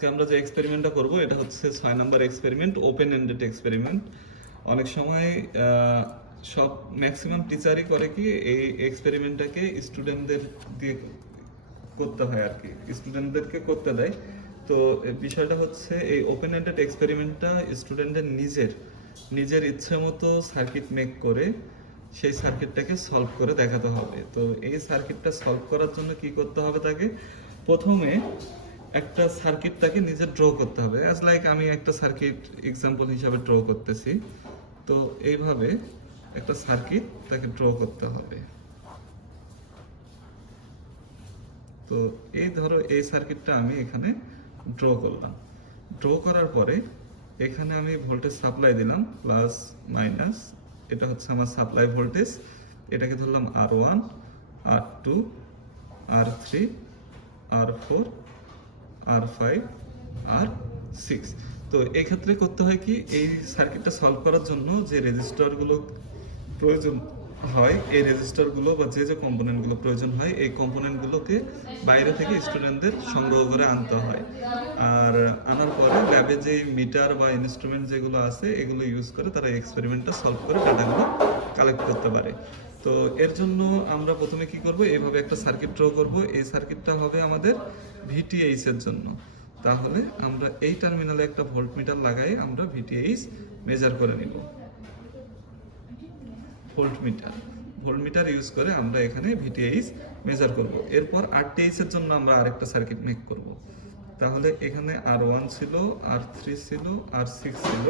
আজকে আমরা যে এক্সপেরিমেন্টটা করব এটা হচ্ছে 6 number experiment, open ended experiment. অনেক সময় সব ম্যাক্সিমাম টিচারই করে কি এই এক্সপেরিমেন্টটাকে স্টুডেন্টদের দিয়ে করতে হয় আর কি, স্টুডেন্টদেরকে করতে দেয়। তো বিষয়টা হচ্ছে এই ওপেন এন্ডেড এক্সপেরিমেন্টটা স্টুডেন্টদের নিজের ইচ্ছে মতো সার্কিট মেক করে সেই সার্কিটটাকে সলভ করে দেখাতে হবে। তো এই সার্কিটটা সলভ করার জন্য কি করতে হবে, তাকে প্রথমে একটা সার্কিট তাকে নিজে ড্র করতে হবে। অ্যাজ লাইক আমি একটা সার্কিট এক্সাম্পল হিসাবে ড্র করতেছি। তো এইভাবে একটা সার্কিট তাকে ড্র করতে হবে। তো এই ধরো এই সার্কিটটা আমি এখানে ড্র করলাম। ড্র করার পরে এখানে আমি ভোল্টেজ সাপ্লাই দিলাম প্লাস মাইনাস, এটা হচ্ছে আমার সাপ্লাই ভোল্টেজ। এটাকে ধরলাম R1, R2, R3, R4, R5, R6। তো এই ক্ষেত্রে করতে হয় কি, এই সার্কিটটা সলভ করার জন্য যে রেজিস্টরগুলো প্রয়োজন হয়, এই রেজিস্টরগুলো বা যে কম্পোনেন্টগুলো প্রয়োজন হয়, এই কম্পোনেন্টগুলোকে বাইরে থেকে স্টুডেন্টদের সংগ্রহ করে আনতে হয়। আর আনার পরে ল্যাবে যে মিটার বা ইনস্ট্রুমেন্ট যেগুলো আছে এগুলো ইউজ করে তারা এক্সপেরিমেন্টটা সলভ করে ডাটাগুলো কালেক্ট করতে পারে। তো এর জন্য আমরা প্রথমে কি করব, এইভাবে একটা সার্কিট ড্র করব। এই সার্কিটটা হবে আমাদের ভিটিএইচ এর জন্য। তাহলে আমরা এই টার্মিনালে একটা ভোল্টমিটার লাগাই আমরা ভিটিএইচ মেজার করে নিব। ভোল্টমিটার ইউজ করে আমরা এখানে ভিটিএইচ মেজার করব। এরপর আরটিএইচ এর জন্য আমরা আরেকটা সার্কিট মেক করব। তাহলে এখানে R1 ছিল, R3 ছিল, R6 ছিল,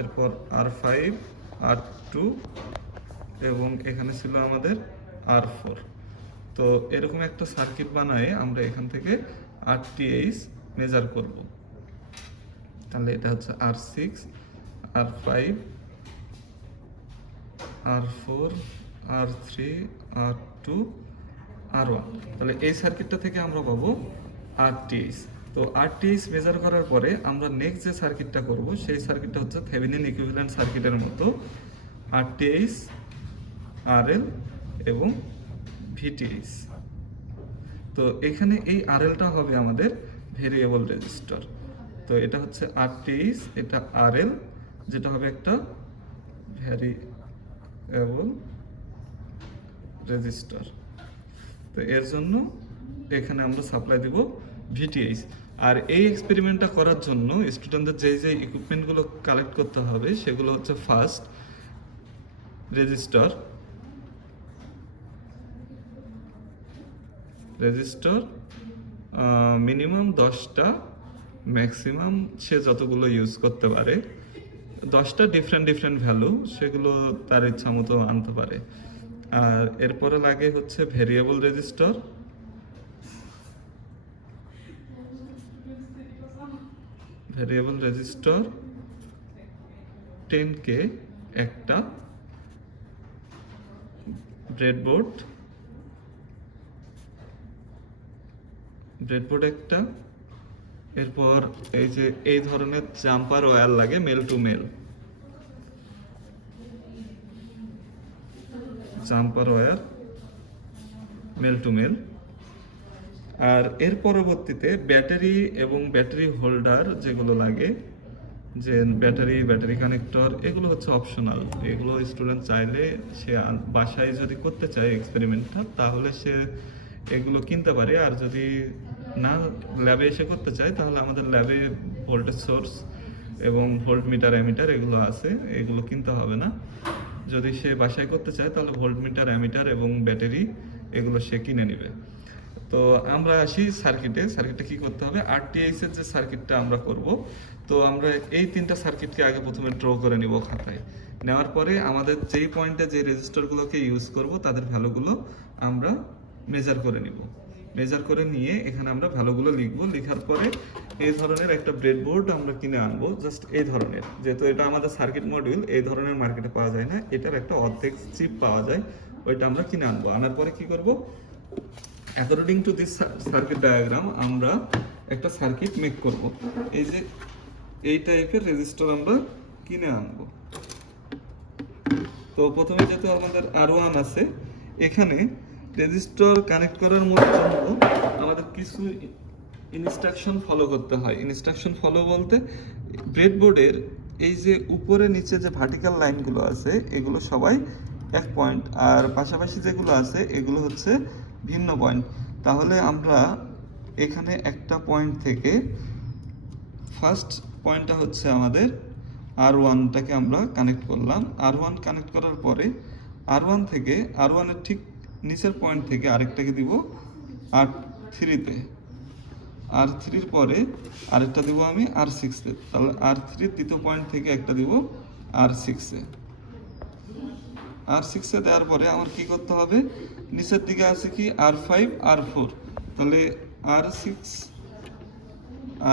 এরপর R5, R2 এবং এখানে ছিল আমাদের R4। তো এরকম একটা সার্কিট বানায় আমরা এখান থেকে আরটিএইচ মেজার করব। তাহলে এটা হচ্ছে R6, R5, R4, R3, R2, R1। তাহলে এই সার্কিটটা থেকে আমরা পাবো আরটিএইচ। তো আরটিএইচ মেজার করার পরে আমরা নেক্সট যে সার্কিটটা করব সেই সার্কিটটা হচ্ছে থেভেনিন ইকুইভ্যালেন্ট সার্কিটের মতো, আরটিএইচ, আরএল এবং ভিটিএইচ। তো এখানে এই আরএলটা হবে আমাদের ভেরিয়েবল রেজিস্টর। তো এটা হচ্ছে আরটিএইচ, এটা আরএল, যেটা হবে একটা ভেরিয়েবল রেজিস্টর। তো এর জন্য এখানে আমরা সাপ্লাই দেব ভিটিএইচ। আর এই এক্সপেরিমেন্টটা করার জন্য স্টুডেন্টদের যে ইকুইপমেন্টগুলো কালেক্ট করতে হবে সেগুলো হচ্ছে ফার্স্ট রেজিস্টর মিনিমাম 10টা, ম্যাক্সিমাম সে যতগুলো ইউজ করতে পারে। 10টা ডিফারেন্ট ভ্যালু, সেগুলো তার ইচ্ছা মতো আনতে পারে। আর এরপরে লাগে হচ্ছে variable resistor. Variable resistor 10K একটা, ব্রেডবোর্ড একটা। এরপর এই ধরনের জাম্পার ওয়্যার লাগে, male to male jumper wire, male to male. আর এর পরবর্তীতে ব্যাটারি এবং ব্যাটারি হোল্ডার যেগুলো লাগে, যে ব্যাটারি কানেক্টর, এগুলো হচ্ছে অপশনাল। এগুলো স্টুডেন্ট চাইলে সে বাসায় যদি করতে চায় এক্সপেরিমেন্টটা তাহলে সে এগুলো কিনতে পারে। আর যদি না ল্যাবে এসে করতে চায় তাহলে আমাদের ল্যাবে ভোল্টেজ সোর্স এবং ভোল্টমিটার অ্যামিটার এগুলো আছে, এগুলো কিনতে হবে না। যদি সে বাসায় করতে চায় তাহলে ভোল্টমিটার অ্যামিটার এবং ব্যাটারি এগুলো সে কিনে নেবে। তো আমরা আসি সার্কিটে কি করতে হবে। আরটিএইচ এর যে সার্কিটটা আমরা করব, তো আমরা এই 3টা সার্কিটকে আগে প্রথমে ড্র করে নিব খাতায়। নেওয়ার পরে আমাদের যেই পয়েন্টে যে রেজিস্টরগুলোকে ইউজ করব তাদের ভ্যালুগুলো আমরা মেজার করে নিব। মেজার করে নিয়ে এখানে আমরা ভ্যালুগুলো লিখব। লেখার পরে এই ধরনের একটা ব্রেডবোর্ড আমরা কিনে আনবো, জাস্ট এই ধরনের। যেহেতু এটা আমাদের সার্কিট মডিউল, এই ধরনের মার্কেটে পাওয়া যায় না, এটার একটা অর্ধেক চিপ পাওয়া যায়, ওইটা আমরা কিনে আনবো। আনার পরে কি করব, according to this circuit diagram আমরা একটা সার্কিট মেক করব। এই টাইপের রেজিস্টর আমরা কিনে আনবো। তো প্রথমে যেহেতু আমাদের R1 আছে, এখানে রেজিস্টর কানেক্ট করার জন্য আমাদের কিছু ইনস্ট্রাকশন ফলো করতে হয়। ইনস্ট্রাকশন ফলো বলতে ব্রেডবোর্ডের এই যে উপরে নিচে যে ভার্টিক্যাল লাইনগুলো আছে এগুলো সবাই এক পয়েন্ট, আর পাশাপাশি যেগুলো আছে এগুলো হচ্ছে ভিন্ন পয়েন্ট। তাহলে আমরা এখানে একটা পয়েন্ট থেকে ফার্স্ট পয়েন্টটা হচ্ছে আমাদের R1টাকে আমরা কানেক্ট করলাম। R1 কানেক্ট করার পরে R1 থেকে R1-এর ঠিক নিচের পয়েন্ট থেকে আরেকটাকে দিব R3-তে। R3-র পরে আরেকটা দেবো আমি R6-এ। তাহলে R3-র দ্বিতীয় পয়েন্ট থেকে একটা দিব R6-এ। R6-এ দেওয়ার পরে আমার কি করতে হবে, নিচের দিকে আছে কি R5 R4, তাহলে R6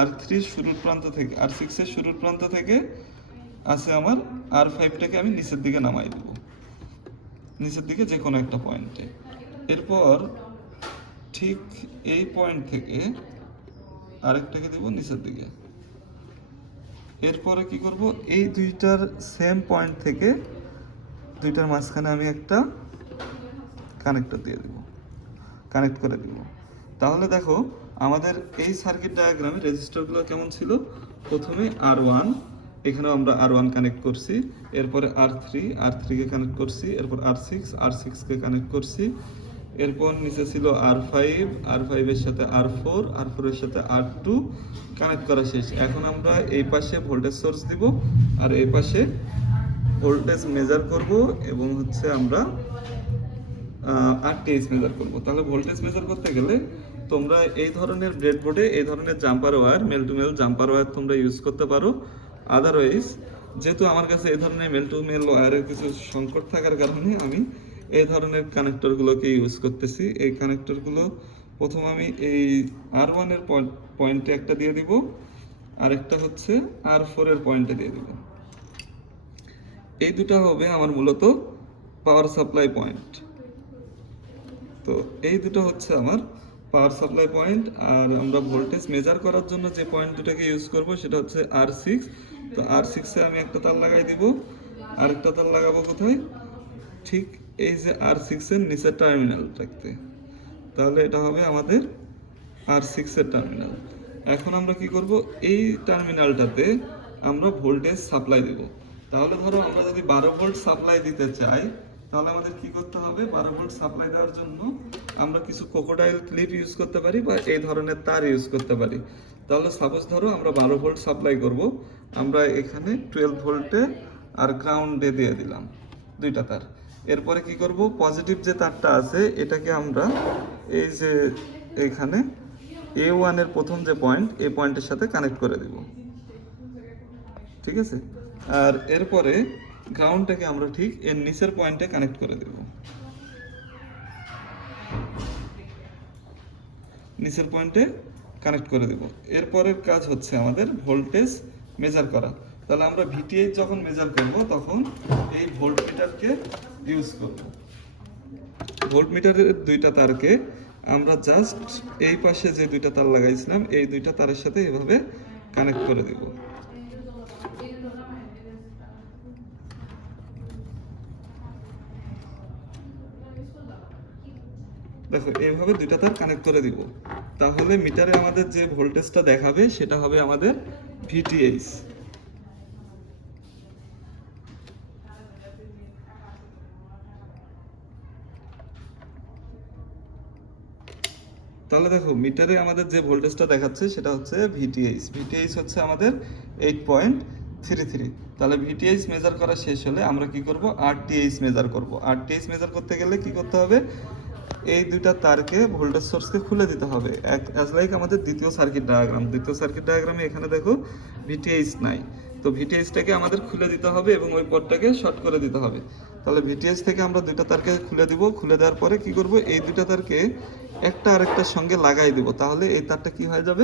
R3 শুরুর প্রান্ত থেকে R6-এর শুরুর প্রান্ত থেকে আছে আমার R5টাকে আমি নিচের দিকে নামাই দেব, নিচের দিকে যে কোনো একটা পয়েন্টে। এরপর ঠিক এই পয়েন্ট থেকে আরেকটাকে দেব নিচের দিকে। এরপরে কি করব, এই দুইটার সেম পয়েন্ট থেকে দুইটার মাঝখানে আমি একটা কানেক্টর দিয়ে দেব, কানেক্ট করে দেব। তাহলে দেখো আমাদের এই সার্কিট ডায়াগ্রামে রেজিস্টারগুলো কেমন ছিল। প্রথমে R1, এখানেও আমরা R1 কানেক্ট করছি, এরপরে R3, R3-কে কানেক্ট করছি, এরপর R6, R6-কে কানেক্ট করছি, এরপর নিচে ছিল R5, R5-এর সাথে R4, R4-এর সাথে R2 কানেক্ট করা শেষ। এখন আমরা এই পাশে ভোল্টেজ সোর্স দিব আর এই পাশে ভোল্টেজ মেজার করব এবং হচ্ছে আমরা RTH মেজার করব। তাহলে ভোল্টেজ মেজার করতে গেলে তোমরা এই ধরনের ব্রেডবোর্ডে এই ধরনের jumper wire, male to male jumper wire তোমরা ইউজ করতে পারো। আদারওয়াইজ যেহেতু আমার কাছে এই ধরনের মেল টু মেল ওয়্যারের কিছু সংকট থাকার কারণে আমি এই ধরনের কানেক্টরগুলোকে ইউজ করতেছি। এই কানেক্টরগুলো প্রথম আমি এই R1-এর পয়েন্টে একটা দিয়ে দিব, আরেকটা হচ্ছে R4-এর পয়েন্টে দিয়ে দিব। এই দুটো হবে আমার মূলত পাওয়ার সাপ্লাই পয়েন্ট। তো এই দুটো হচ্ছে আমার পাওয়ার সাপ্লাই পয়েন্ট। আর আমরা ভোল্টেজ মেজার করার জন্য যে পয়েন্ট দুটাকে ইউজ করব সেটা হচ্ছে R6। তো R6-এ আমি একটা তার লাগাই দিব, আরেকটা তার লাগাবো কোথায়, ঠিক এই যে R6-এর নিচের টার্মিনালটাতে। তাহলে এটা হবে আমাদের R6-এর টার্মিনাল। এখন আমরা কি করব, এই টার্মিনালটাতে আমরা ভোল্টেজ সাপ্লাই দেব। তাহলে ধরো আমরা যদি 12 ভোল্ট সাপ্লাই দিতে চাই তাহলে আমাদের কি করতে হবে, 12 ভোল্ট সাপ্লাই দেওয়ার জন্য আমরা কিছু ক্রোকোডাইল ক্লিপ ইউজ করতে পারি বা এই ধরনের তার ইউজ করতে পারি। তাহলে সাপোজ ধরো আমরা 12 ভোল্ট সাপ্লাই করব, আমরা এখানে 12 ভোল্টে আর গ্রাউন্ডে দিয়ে দিলাম দুইটা তার। এরপরে কি করব, পজিটিভ যে তারটা আছে এটাকে আমরা এই যে এখানে A1-এর প্রথম যে পয়েন্ট, এই পয়েন্টের সাথে কানেক্ট করে দেব, ঠিক আছে। আর এরপরে গ্রাউন্ডটাকে আমরা ঠিক এর নিচের পয়েন্টে কানেক্ট করে দেব, নিচের পয়েন্টে কানেক্ট করে দেব। এরপরের কাজ হচ্ছে আমাদের ভোল্টেজ মেজার করা। তাহলে আমরা VTH যখন মেজার করব তখন এই ভোল্টমিটারকে ইউজ করব। ভোল্টমিটারের দুইটা তারকে আমরা জাস্ট এই পাশে যে দুইটা তার লাগাইছিলাম এই দুইটা তারের সাথে এভাবে কানেক্ট করে দেব। দেখো এইভাবে দুইটা তার কানেক্ট করে দিব। তাহলে মিটারে আমাদের যে ভোল্টেজটা দেখাবে সেটা হবে আমাদের VTH। তাহলে দেখো মিটারে আমাদের যে ভোল্টেজটা দেখাচ্ছে সেটা হচ্ছে VTH। VTH হচ্ছে আমাদের 8.33। তাহলে VTH মেজার করা শেষ হলে আমরা কি করব, RTH মেজার করব। RTH মেজার করতে গেলে কি করতে হবে, এই দুইটা তারকে ভোল্টেজ সোর্সকে খুলে দিতে হবে, অ্যাজ লাইক আমাদের দ্বিতীয় সার্কিট ডায়াগ্রাম। দ্বিতীয় সার্কিট ডায়াগ্রামে এখানে দেখো VTH নাই, তো VTH-টাকে আমাদের খুলে দিতে হবে এবং ওই পথটাকে শর্ট করে দিতে হবে। তাহলে VTH থেকে আমরা দুইটা তারকে খুলে দিব, খুলে দেওয়ার পরে কি করব, এই দুইটা তারকে একটা আরেকটার সঙ্গে লাগাই দেব। তাহলে এই তারটা কি হয়ে যাবে,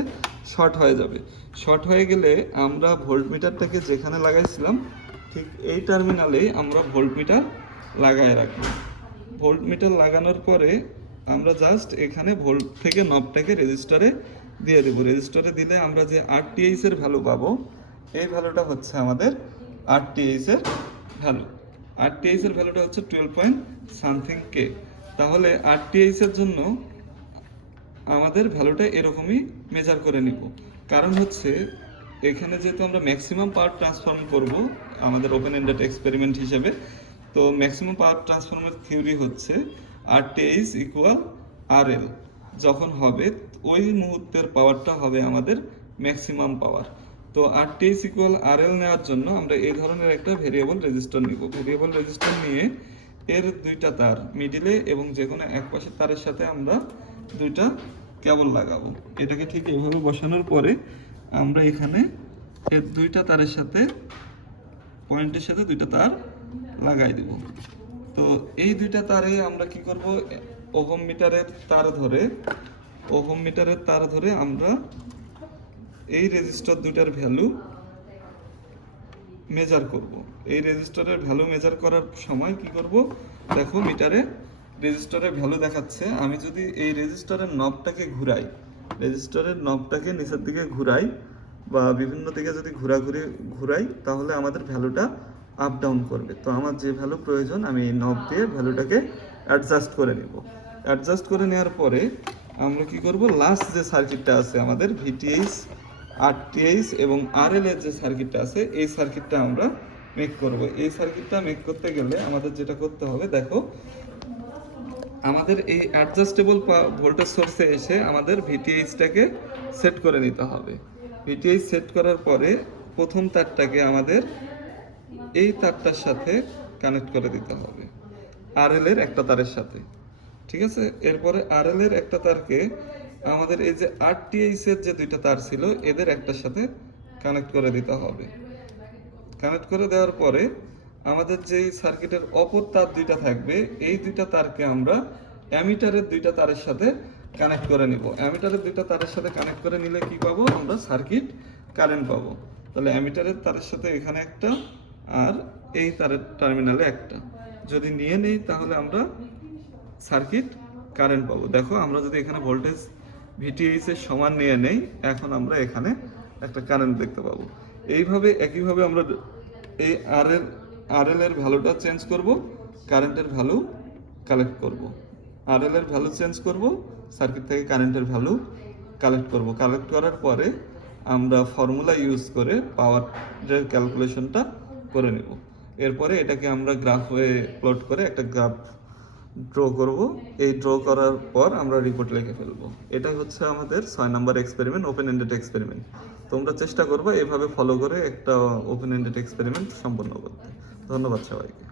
শর্ট হয়ে যাবে। শর্ট হয়ে গেলে আমরা ভোল্টমিটারটাকে যেখানে লাগাইছিলাম ঠিক এই টার্মিনালেই আমরা ভোল্টমিটার লাগায় রাখবো। ভোল্টমিটার লাগানোর পরে আমরা জাস্ট এখানে ভোল্ট থেকে নবটাকে রেজিস্টারে দিয়ে দেবো। রেজিস্টারে দিলে আমরা যে RTH এর ভ্যালু পাবো, এই ভ্যালুটা হচ্ছে আমাদের RTH এর ভ্যালু। RTH এর ভ্যালুটা হচ্ছে 12 পয়েন্ট সামথিং K। তাহলে RTH এর জন্য আমাদের ভ্যালুটা এরকমই মেজার করে নিব। কারণ হচ্ছে এখানে যেহেতু আমরা ম্যাক্সিমাম পাওয়ার ট্রান্সফর্ম করব আমাদের ওপেন এন্ডেড এক্সপেরিমেন্ট হিসেবে, তো ম্যাক্সিমাম পাওয়ার ট্রান্সফর্মের থিওরি হচ্ছে RTH ইকুয়াল RL যখন হবে ওই মুহূর্তের পাওয়ারটা হবে আমাদের ম্যাক্সিমাম পাওয়ার। তো RTH ইকুয়াল RL নেওয়ার জন্য আমরা এই ধরনের একটা ভেরিয়েবল রেজিস্টার নিব। ভেরিয়েবল রেজিস্টার নিয়ে এর দুইটা তার মিডিলে এবং যে কোনো এক পাশের তারের সাথে আমরা দুইটা কেবল লাগাবো। এটাকে ঠিক এইভাবে বসানোর পরে আমরা এখানে এর দুইটা তারের সাথে পয়েন্টের সাথে দুইটা তার লাগাই দেব। তো এই দুইটা তারে আমরা কি করব, ওহম মিটারের তার ধরে আমরা এই রেজিস্টার দুইটার ভ্যালু মেজার করব। এই রেজিস্টারের ভ্যালু মেজার করার সময় কি করব, দেখো মিটারে রেজিস্টারের ভ্যালু দেখাচ্ছে। আমি যদি এই রেজিস্টারের নবটাকে নিচের দিকে ঘুরাই বা বিভিন্ন দিকে যদি ঘুরাই তাহলে আমাদের ভ্যালুটা আপ ডাউন করবে। তো আমার যে ভ্যালু প্রয়োজন আমি এই নব দিয়ে ভ্যালুটাকে অ্যাডজাস্ট করে নেব। অ্যাডজাস্ট করে নেওয়ার পরে আমরা কি করব, লাস্ট যে সার্কিটটা আছে আমাদের VTH, RTH এবং RL এর যে সার্কিটটা আছে এই সার্কিটটা আমরা মেক করব। এই সার্কিটটা মেক করতে গেলে আমাদের যেটা করতে হবে, দেখো আমাদের এই অ্যাডজাস্টেবল ভোল্টেজ সোর্সে এসে আমাদের VTH-টাকে সেট করে নিতে হবে। VTH সেট করার পরে প্রথম তারটাকে আমাদের এই তারটার সাথে কানেক্ট করে দিতে হবে RL এর একটা তারের সাথে, ঠিক আছে। এরপরে RL এর একটা তারকে আমাদের এই যে RTH এর যে দুইটা তার ছিল এদের একটার সাথে কানেক্ট করে দিতে হবে। কানেক্ট করে দেওয়ার পরে আমাদের যেই সার্কিটের অপর তার দুইটা থাকবে এই দুইটা তারকে আমরা অ্যামিটারের দুইটা তারের সাথে কানেক্ট করে নিব। অ্যামিটারের দুইটা তারের সাথে কানেক্ট করে নিলে কি পাবো, আমরা সার্কিট কারেন্ট পাবো। তাহলে অ্যামিটারের তারের সাথে এখানে একটা আর এই তারের টার্মিনালে একটা যদি নিয়ে নেই তাহলে আমরা সার্কিট কারেন্ট পাবো। দেখো আমরা যদি এখানে ভোল্টেজ VTH এর সমান নিয়ে নেই, এখন আমরা এখানে একটা কারেন্ট দেখতে পাবো। এইভাবে একইভাবে আমরা এই RL এর ভ্যালুটা চেঞ্জ করব, কারেন্টের ভ্যালু কালেক্ট করব। RL এর ভ্যালু চেঞ্জ করব, সার্কিট থেকে কারেন্টের ভ্যালু কালেক্ট করব। কালেক্ট করার পরে আমরা ফর্মুলা ইউজ করে পাওয়ারের ক্যালকুলেশনটা করে নেব। এরপরে এটাকে আমরা গ্রাফে প্লট করে একটা গ্রাফ ড্র করব। এই ড্র করার পর আমরা রিপোর্ট লিখে ফেলবো। এটাই হচ্ছে আমাদের 6 নম্বর এক্সপেরিমেন্ট, ওপেন এন্ডেড এক্সপেরিমেন্ট। তোমরা চেষ্টা করবে এভাবে ফলো করে একটা ওপেন এন্ডেড এক্সপেরিমেন্ট সম্পন্ন করতে। ধন্যবাদ সবাইকে।